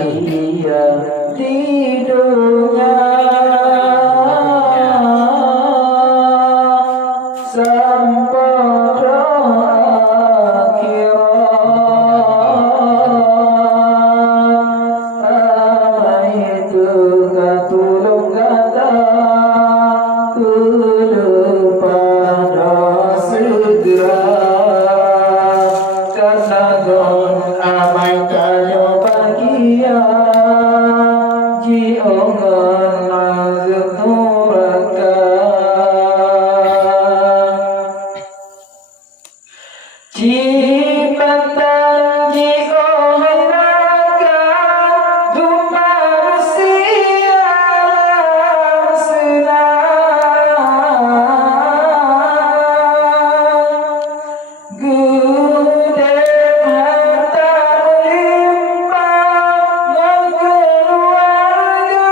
bahagia di dunia sampai akhirat. Itu katulung kata pada segera karena don amai tayo bahagia jiongan azab nuraka cipatan jiohan raka dumar siang senang gudem harta limpah dan keluarga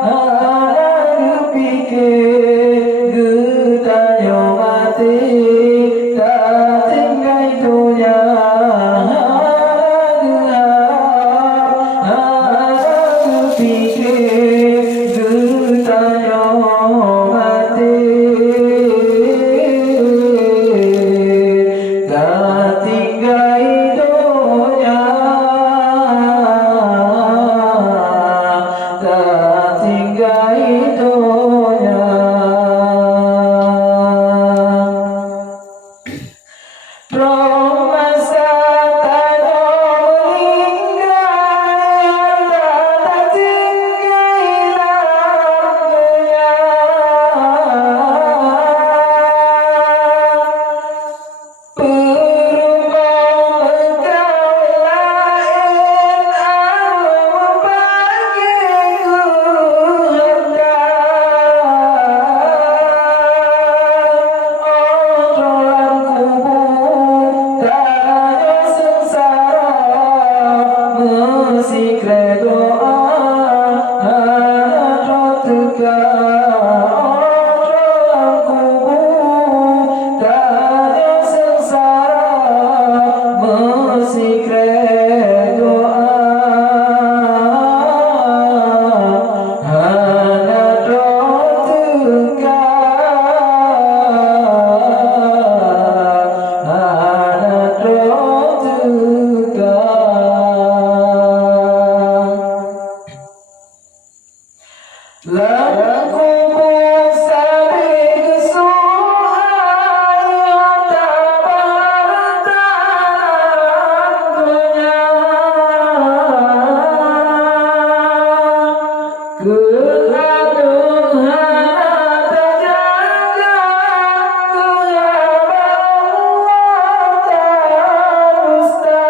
harap pikir getanyo mati tak tinggal dunia harap pikir getanyo mati tak tinggal dunia tak tinggal dunia. Promasa tanyo meninggal tak tinggal dunia perumah engkau lain alam bagiku obrolan kubur tanya sengsara musik redoa harap obrolan kubur tanya sengsara musik redoa harap lagu sabi kesuai tak bertahan dunia keagungan terjaga keabadian tak dusta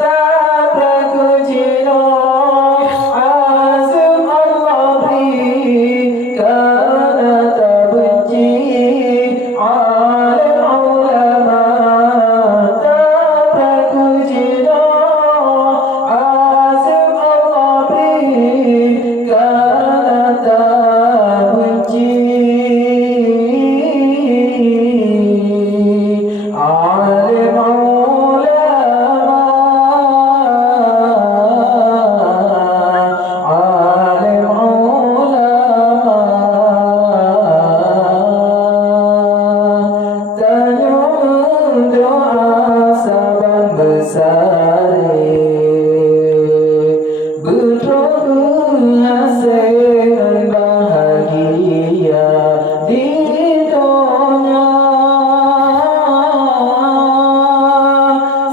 tak berkecil azam Allah beri karena tak benci alim ulama tak berkecil azam Allah beri karena tak benci alim bahagia di dunia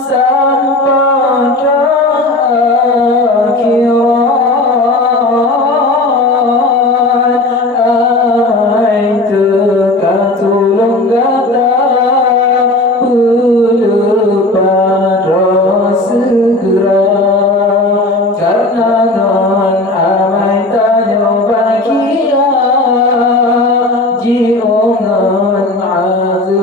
sampai akhirat. Itu katulung kata pada segera karena non amai tayo bahagia jiongan azab